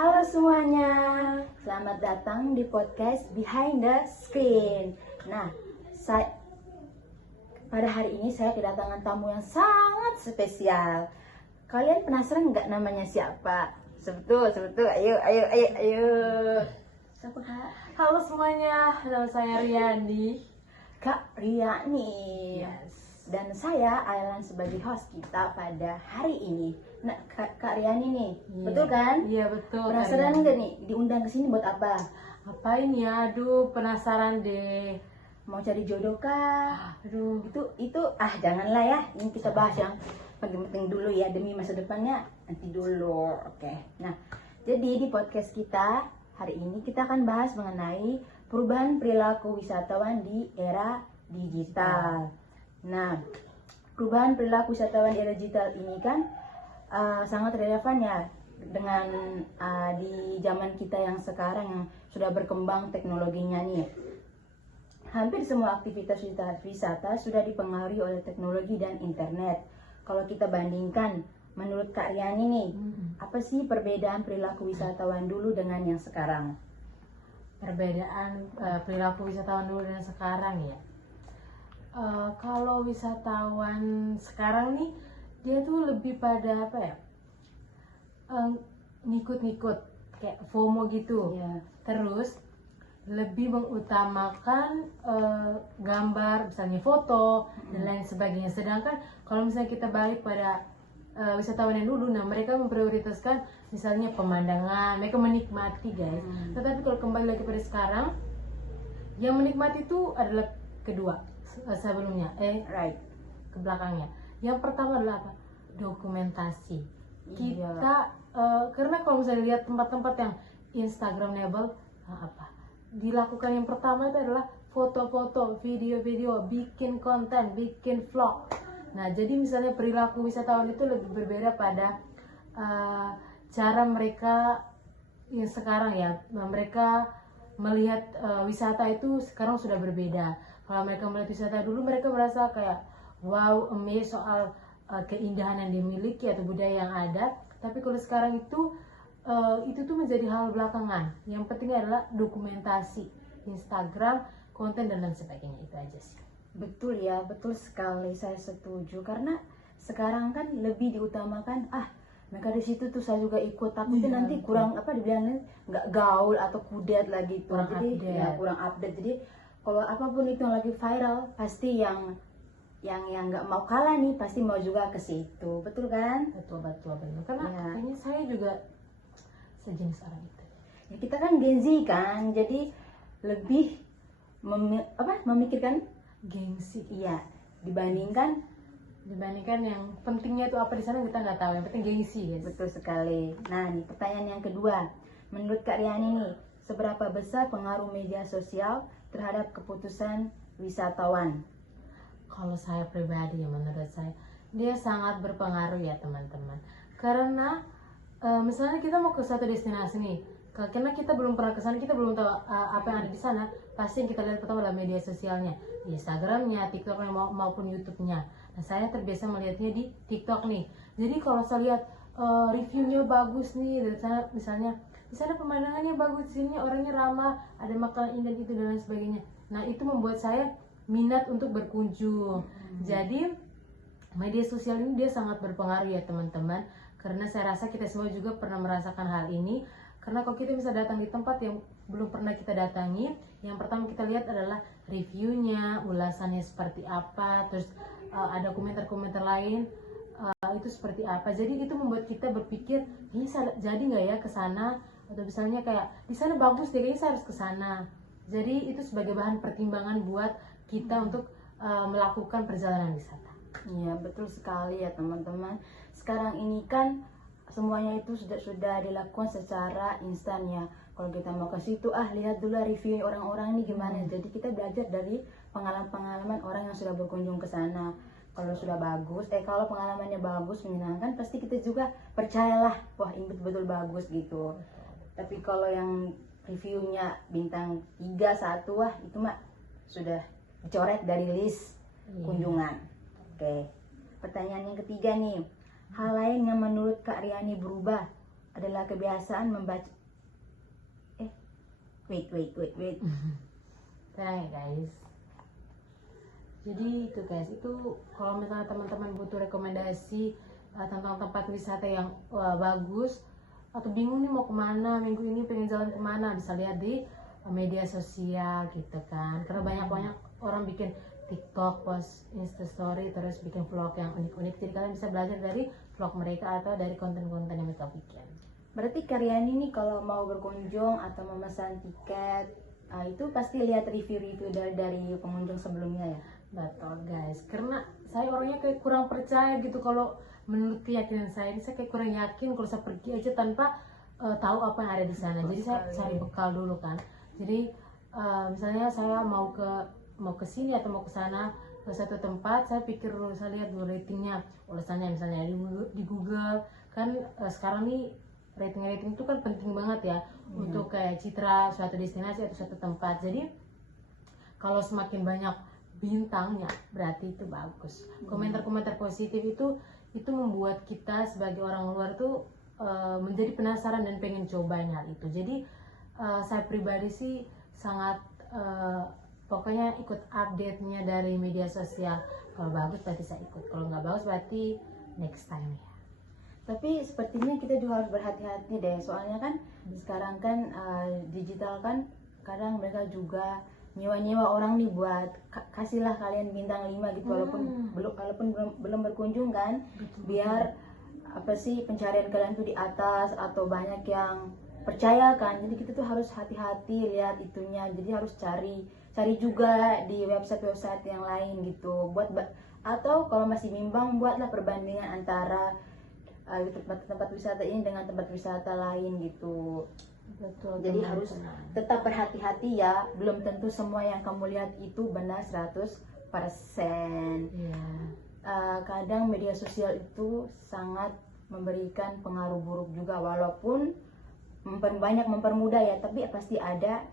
Halo semuanya, selamat datang di podcast Behind the Screen. Nah, pada hari ini saya kedatangan tamu yang sangat spesial. Kalian penasaran nggak namanya siapa? Sebetul, ayo. Siapa kak? Halo semuanya, nama saya Riyandi. Kak Riani. Yes. Dan saya Ailan sebagai host kita pada hari ini. Nah, Kak Riani nih, betul kan? Iya betul. Penasaran Kak nggak nih diundang ke sini buat apa? Rian. Apain ya? Aduh, penasaran deh. Mau cari jodoh kah? Aduh, Itu janganlah ya. Ini kita bahas yang penting-penting dulu ya demi masa depannya nanti dulu. Oke. Nah, jadi di podcast kita hari ini kita akan bahas mengenai perubahan perilaku wisatawan di era digital. Nah, perubahan perilaku wisatawan di era digital ini kan sangat relevan ya dengan di zaman kita yang sekarang yang sudah berkembang teknologinya nih. Hampir semua aktivitas wisata sudah dipengaruhi oleh teknologi dan internet. Kalau kita bandingkan, menurut Kak Riani nih, apa sih perbedaan perilaku wisatawan dulu dengan yang sekarang? perbedaan perilaku wisatawan dulu dan sekarang ya. Kalau wisatawan sekarang nih, dia tuh lebih pada apa ya? Ngikut-ngikut, kayak FOMO gitu. Ya. Terus lebih mengutamakan gambar, misalnya foto dan lain sebagainya. Sedangkan kalau misalnya kita balik pada wisatawan yang dulu, nah mereka memprioritaskan misalnya pemandangan, mereka menikmati guys. Tetapi kalau kembali lagi pada sekarang, yang menikmati itu adalah kedua sebelumnya, Right. ke belakangnya. Yang pertama adalah apa? Dokumentasi. Iya. Kita karena kalau misalnya lihat tempat-tempat yang Instagramable, apa? Dilakukan yang pertama itu adalah foto-foto, video-video, bikin konten, bikin vlog. Nah, jadi misalnya perilaku wisatawan itu lebih berbeda pada cara mereka yang sekarang ya. Mereka melihat wisata itu sekarang sudah berbeda. Kalau mereka melihat wisata dulu, mereka merasa kayak wow, amazed soal keindahan yang dimiliki atau budaya yang ada. Tapi kalau sekarang itu tuh menjadi hal belakangan. Yang penting adalah dokumentasi, Instagram, konten dan lain sebagainya. Itu aja sih. Betul ya, betul sekali, saya setuju. Karena sekarang kan lebih diutamakan, mereka di situ tuh saya juga ikut, takutnya Iya, nanti betul. kurang dibilangnya nggak gaul atau kudet lagi tuh. Kurang Jadi update. ya kurang update. Jadi kalau apapun itu yang lagi viral, pasti yang nggak mau kalah nih pasti mau juga ke situ, betul kan? Betul. Karena Ya. kayaknya saya juga sejenis orang itu. Ya kita kan Gen Z kan, jadi lebih memikirkan Gengsi. iya dibandingkan. Yang pentingnya itu apa di sana kita nggak tahu. Yang penting gengsi guys. Betul sekali. Nah, nih pertanyaan yang kedua. Menurut Kak Riani nih, seberapa besar pengaruh media sosial terhadap keputusan wisatawan? Kalau saya pribadi ya, menurut saya dia sangat berpengaruh ya teman-teman. Karena misalnya kita mau ke satu destinasi nih, karena kita belum pernah ke sana, kita belum tahu apa yang ada di sana. Pasti yang kita lihat pertama adalah media sosialnya, Instagramnya, TikToknya maupun YouTube-nya. Nah, saya terbiasa melihatnya di TikTok nih. Jadi kalau saya lihat reviewnya bagus nih dari sana, misalnya di sana pemandangannya bagus, di sini orangnya ramah, ada makanan indah itu dan lain sebagainya. Nah, itu membuat saya minat untuk berkunjung. Jadi media sosial ini dia sangat berpengaruh ya teman-teman, karena saya rasa kita semua juga pernah merasakan hal ini. Karena kalau kita bisa datang di tempat yang belum pernah kita datangi, yang pertama kita lihat adalah reviewnya, ulasannya seperti apa, terus ada komentar-komentar lain itu seperti apa. Jadi itu membuat kita berpikir, ini jadi nggak ya ke sana, atau misalnya kayak di sana bagus deh, kayaknya saya harus ke sana. Jadi itu sebagai bahan pertimbangan buat kita untuk melakukan perjalanan wisata. Iya, betul sekali ya teman-teman. Sekarang ini kan semuanya itu sudah dilakukan secara instan ya. Kalau kita mau ke situ, lihat dulu review orang-orang ini gimana. Jadi kita belajar dari pengalaman-pengalaman orang yang sudah berkunjung ke sana. Kalau sudah bagus, kalau pengalamannya bagus, menyenangkan, pasti kita juga percayalah, wah ini betul-betul bagus gitu. Tapi kalau yang reviewnya bintang 3, 1, itu mah sudah dicoret dari list kunjungan. Oke. Pertanyaan yang ketiga nih, hal lain yang menurut Kak Riani berubah adalah kebiasaan membaca. Wait. Tenang ya guys. Jadi itu guys, itu kalau misalnya teman-teman butuh rekomendasi tentang tempat wisata yang bagus, atau bingung nih mau kemana, minggu ini pengen jalan kemana, bisa lihat di media sosial gitu kan. Karena banyak orang bikin TikTok, post Instastory, terus bikin vlog yang unik-unik. Jadi kalian bisa belajar dari vlog mereka atau dari konten-konten yang mereka bikin. Berarti Karyani nih kalau mau berkunjung atau memesan tiket, itu pasti lihat review-review dari pengunjung sebelumnya ya? Betul guys, karena saya orangnya kayak kurang percaya gitu. Kalau menurut keyakinan saya ini, saya kayak kurang yakin kalau saya pergi aja tanpa tahu apa yang ada di sana. Jadi saya cari bekal dulu kan. Jadi misalnya saya mau ke sini atau mau ke sana, ke satu tempat, saya pikir dulu, saya lihat dulu ratingnya, ulasannya misalnya di Google kan. Sekarang nih rating itu kan penting banget ya untuk kayak citra suatu destinasi atau suatu tempat. Jadi kalau semakin banyak bintangnya berarti itu bagus. Komentar-komentar positif itu membuat kita sebagai orang luar tuh menjadi penasaran dan pengen cobain hal itu. Jadi saya pribadi sih sangat pokoknya ikut update-nya dari media sosial. Kalau bagus berarti saya ikut, kalau nggak bagus berarti next time ya. Tapi sepertinya kita juga harus berhati-hati deh, soalnya kan sekarang kan digital kan, kadang mereka juga nyewa orang nih buat kasihlah kalian bintang 5 gitu, walaupun belum berkunjung kan, biar apa sih pencarian kalian tuh di atas atau banyak yang percaya kan. Jadi kita tuh harus hati-hati lihat itunya. Jadi harus cari juga di website yang lain gitu, atau kalau masih bimbang buatlah perbandingan antara tempat wisata ini dengan tempat wisata lain gitu. Betul. Jadi harus tetap berhati-hati ya. Belum tentu semua yang kamu lihat itu benar 100%. Kadang media sosial itu sangat memberikan pengaruh buruk juga, walaupun banyak mempermudah ya, tapi pasti ada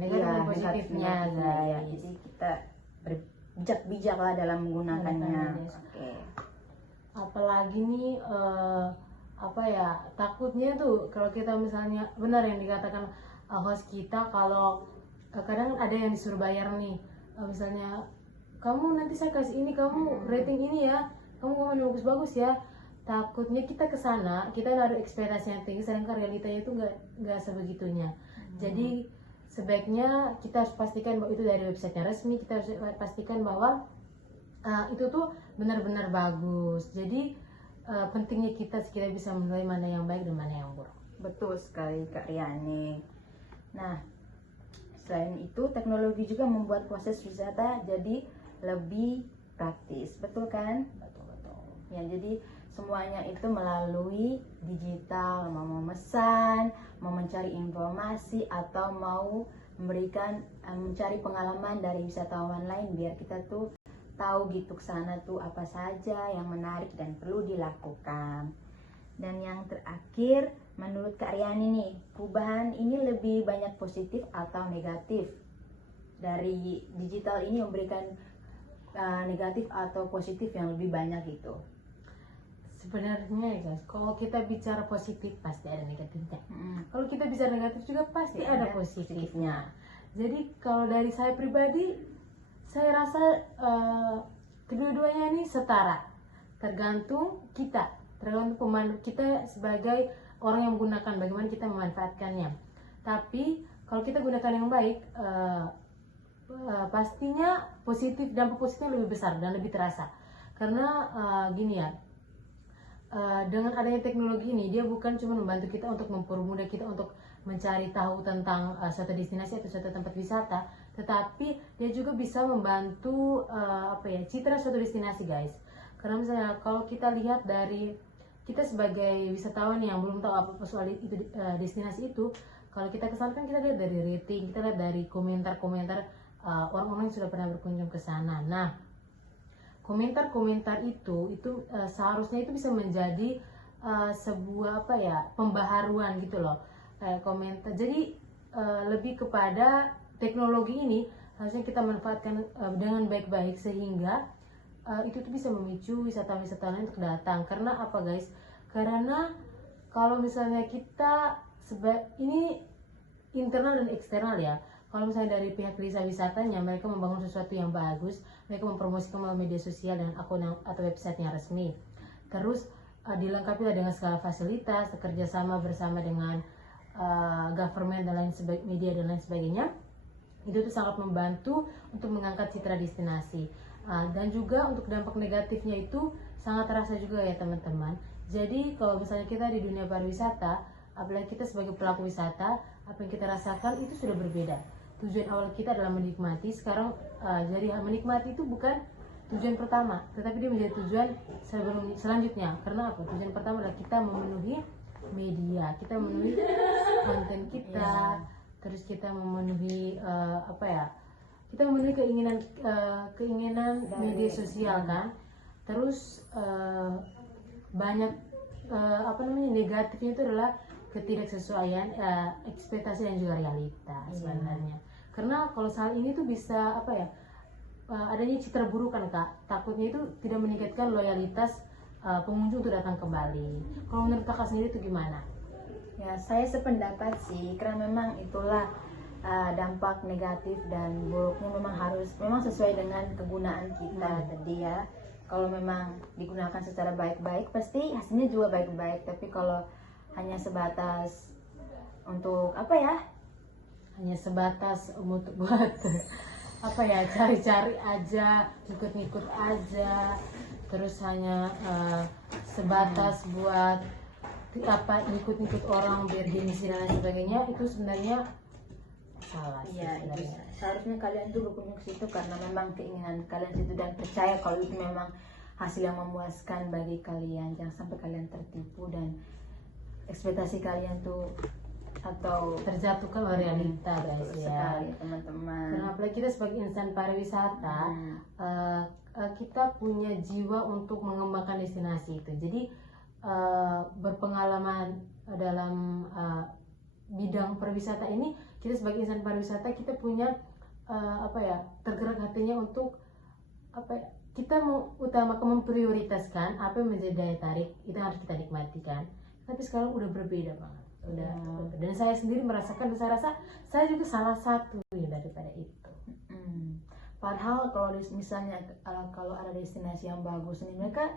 negatif dan positifnya guys. Jadi kita bijak lah dalam menggunakannya. Oke. Apalagi nih takutnya tuh kalau kita misalnya benar yang dikatakan host kita, kalau kadang ada yang disuruh bayar nih, misalnya kamu nanti saya kasih ini, kamu rating ini ya, kamu komen bagus-bagus ya. Takutnya kita kesana, kita naruh ekspektasi yang tinggi, sedangkan realitanya itu nggak sebegitunya. Jadi sebaiknya kita harus pastikan bahwa itu dari websitenya resmi. Kita harus pastikan bahwa itu tuh benar-benar bagus. Jadi pentingnya kita bisa menilai mana yang baik dan mana yang buruk. Betul sekali Kak Riani. Nah, selain itu teknologi juga membuat proses wisata jadi lebih praktis, betul kan? Betul. Ya, jadi semuanya itu melalui digital. Mau memesan, mau mencari informasi, atau mau mencari pengalaman dari wisatawan lain, biar kita tuh tahu gitu kesana tuh apa saja yang menarik dan perlu dilakukan. Dan yang terakhir, menurut Kak Riani nih, perubahan ini lebih banyak positif atau negatif? Dari digital ini memberikan negatif atau positif yang lebih banyak gitu? Sebenarnya ya guys, kalau kita bicara positif pasti ada negatifnya. Kalau kita bicara negatif juga pasti ada positifnya. Jadi kalau dari saya pribadi, saya rasa kedua-duanya ini setara, tergantung pemandu kita sebagai orang yang menggunakan, bagaimana kita memanfaatkannya. Tapi kalau kita gunakan yang baik, pastinya dampak positifnya lebih besar dan lebih terasa. Karena gini ya, dengan adanya teknologi ini, dia bukan cuma membantu kita untuk mempermudah kita untuk mencari tahu tentang suatu destinasi atau suatu tempat wisata, tetapi dia juga bisa membantu citra suatu destinasi guys. Karena misalnya kalau kita lihat dari kita sebagai wisatawan yang belum tahu apa soal itu destinasi itu, kalau kita kesana kan kita lihat dari rating, kita lihat dari komentar-komentar orang-orang yang sudah pernah berkunjung ke sana. Nah, komentar-komentar itu seharusnya itu bisa menjadi sebuah pembaharuan gitu loh, kayak komentar. Jadi lebih kepada teknologi ini harusnya kita manfaatkan dengan baik-baik, sehingga itu tuh bisa memicu wisatawan-wisatawan untuk datang. Karena apa guys? Karena kalau misalnya kita ini internal dan eksternal ya. Kalau misalnya dari pihak desa wisatanya, mereka membangun sesuatu yang bagus, mereka mempromosikan melalui media sosial dan akun atau websitenya resmi. Terus dilengkapi dengan segala fasilitas, bekerja sama bersama dengan government dan lain sebagainya, media dan lain sebagainya. Itu tuh sangat membantu untuk mengangkat citra destinasi. Dan juga untuk dampak negatifnya itu sangat terasa juga ya teman-teman. Jadi kalau misalnya kita di dunia pariwisata, apalagi kita sebagai pelaku wisata, apa yang kita rasakan itu sudah berbeda. Tujuan awal kita adalah menikmati, sekarang jadi menikmati itu bukan tujuan pertama, tetapi dia menjadi tujuan selanjutnya. Karena apa? Tujuan pertama adalah kita memenuhi media, kita memenuhi konten kita, terus kita memenuhi kita memenuhi keinginan media sosial kan. Terus banyak negatifnya itu adalah ketidaksesuaian ekspektasi dan juga realita sebenarnya. Karena kalau saat ini tuh bisa adanya citra buruk kan Kak, takutnya itu tidak meningkatkan loyalitas pengunjung untuk datang kembali. Kalau menurut Kakak sendiri itu gimana? Ya, saya sependapat sih, karena memang itulah dampak negatif dan buruknya memang sesuai dengan kegunaan kita tadi ya. Kalau memang digunakan secara baik-baik pasti hasilnya juga baik-baik, tapi kalau hanya sebatas untuk hanya sebatas untuk buat cari-cari aja, ikut-ikut aja, terus hanya sebatas buat ikut-ikut orang biar gengsi dan lain sebagainya, itu sebenarnya salah sih. Seharusnya kalian tuh berkunjung ke situ karena memang keinginan kalian situ dan percaya kalau itu memang hasil yang memuaskan bagi kalian. Jangan sampai kalian tertipu dan ekspektasi kalian tuh atau terjatuhkan oleh realita guys ya teman-teman. Karena apalagi kita sebagai insan pariwisata, kita punya jiwa untuk mengembangkan destinasi itu. Jadi berpengalaman dalam bidang pariwisata ini, kita sebagai insan pariwisata kita punya tergerak hatinya untuk kita utamakan memprioritaskan apa yang menjadi daya tarik itu harus kita nikmati kan. Tapi sekarang udah berbeda banget. Dan saya sendiri merasakan, saya rasa saya juga salah satu ya daripada itu. Padahal kalau misalnya kalau ada destinasi yang bagus nih, mereka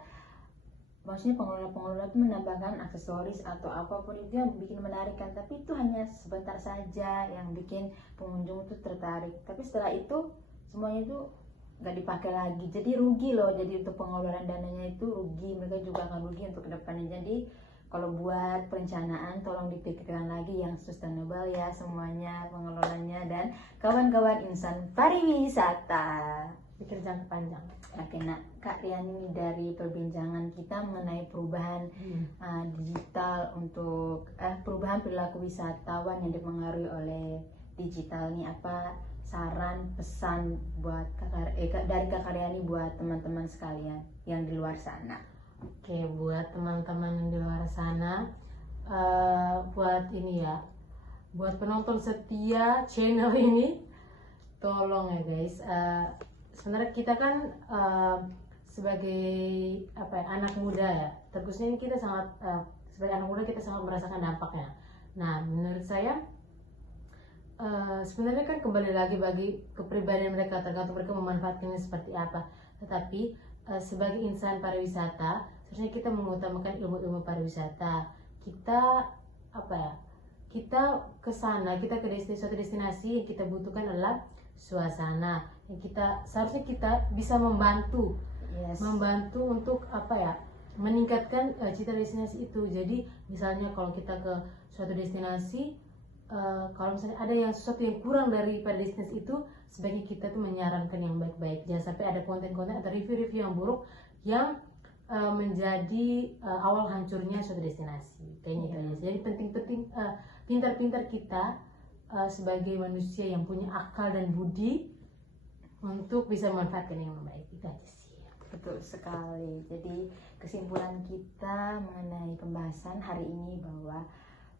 maksudnya pengelola itu menambahkan aksesoris atau apapun itu yang bikin menarik kan, tapi itu hanya sebentar saja yang bikin pengunjung itu tertarik, tapi setelah itu semuanya itu nggak dipakai lagi, jadi rugi loh. Jadi untuk pengeluaran dananya itu rugi, mereka juga akan rugi untuk kedepannya. Jadi kalau buat perencanaan tolong dipikirkan lagi yang sustainable ya semuanya, pengelolanya dan kawan-kawan insan pariwisata. Pikir jangka panjang. Oke, nah Kak Riani, dari perbincangan kita mengenai perubahan digital untuk perubahan perilaku wisatawan yang dipengaruhi oleh digital nih, apa saran pesan buat dari Kak Riani buat teman-teman sekalian yang di luar sana? Oke, buat teman-teman yang di luar sana, buat penonton setia channel ini, tolong ya guys. Sebenarnya kita kan sebagai anak muda ya, terkhususnya kita sangat sebagai anak muda kita sangat merasakan dampaknya. Nah, menurut saya sebenarnya kan kembali lagi bagi kepribadian mereka, tergantung mereka memanfaatkannya seperti apa. Tetapi sebagai insan pariwisata, seharusnya kita mengutamakan ilmu-ilmu pariwisata. Kita kita ke sana, kita ke suatu destinasi, yang kita butuhkan adalah suasana. Yang seharusnya kita bisa membantu untuk meningkatkan citra destinasi itu. Jadi misalnya kalau kita ke suatu destinasi, kalau misalnya ada sesuatu yang kurang daripada destinasi itu, sebaiknya kita tuh menyarankan yang baik-baik. Jangan sampai ada konten-konten atau review-review yang buruk yang menjadi awal hancurnya suatu destinasi. Kayaknya jadi penting-penting pintar-pintar kita sebagai manusia yang punya akal dan budi untuk bisa memanfaatkan yang baik. Itu aja sih. Betul sekali. Jadi kesimpulan kita mengenai pembahasan hari ini bahwa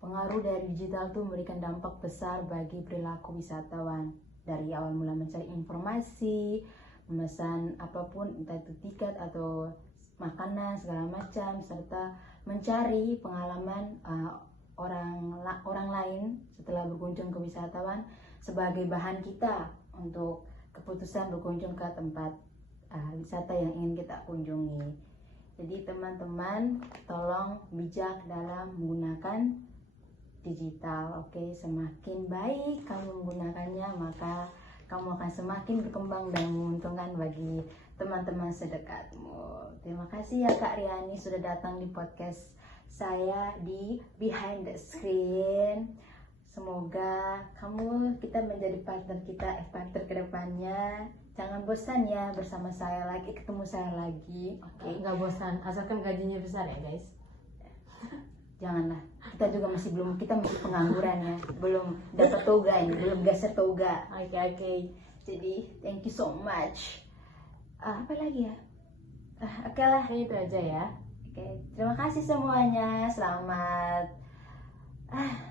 pengaruh dari digital itu memberikan dampak besar bagi perilaku wisatawan. Dari awal mula mencari informasi, memesan apapun, entah itu tiket atau makanan segala macam, serta mencari pengalaman orang lain setelah berkunjung ke wisatawan sebagai bahan kita untuk keputusan berkunjung ke tempat wisata yang ingin kita kunjungi. Jadi teman-teman tolong bijak dalam menggunakan digital. Oke, semakin baik kamu menggunakannya, maka kamu akan semakin berkembang dan menguntungkan bagi teman-teman sedekatmu. Terima kasih ya Kak Riani sudah datang di podcast saya di Behind the Screen. Semoga kita menjadi partner kedepannya. Jangan bosan ya bersama saya lagi, ketemu saya lagi. Oke. Nggak bosan, asalkan gajinya besar ya guys. Janganlah, kita juga masih pengangguran ya, belum dapat toga ini, belum geser toga. Oke. Jadi thank you so much. Apa lagi ya? Oke lah, Itu aja ya. Oke, terima kasih semuanya. Selamat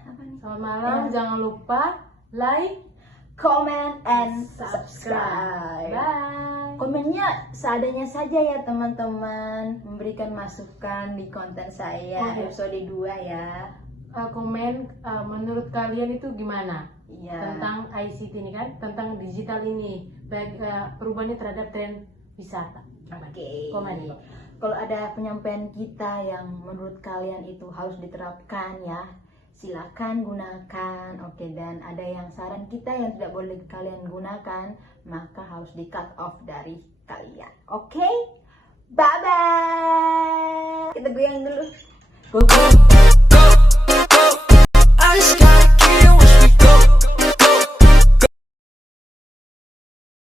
apa nih? Selamat malam, jangan lupa like, Comment and subscribe. subscribe. Bye. Komennya seadanya saja ya teman-teman, memberikan masukan di konten saya episode 2 ya. Komen menurut kalian itu gimana Iya. tentang ICT ini kan, tentang digital ini, baik perubahannya terhadap tren wisata. Oke. Komen. Kalau ada penyampaian kita yang menurut kalian itu harus diterapkan ya, silakan gunakan. Oke, dan ada yang saran kita yang tidak boleh kalian gunakan, maka harus di cut off dari kalian. Oke? Bye bye. Kita goyang dulu. Go.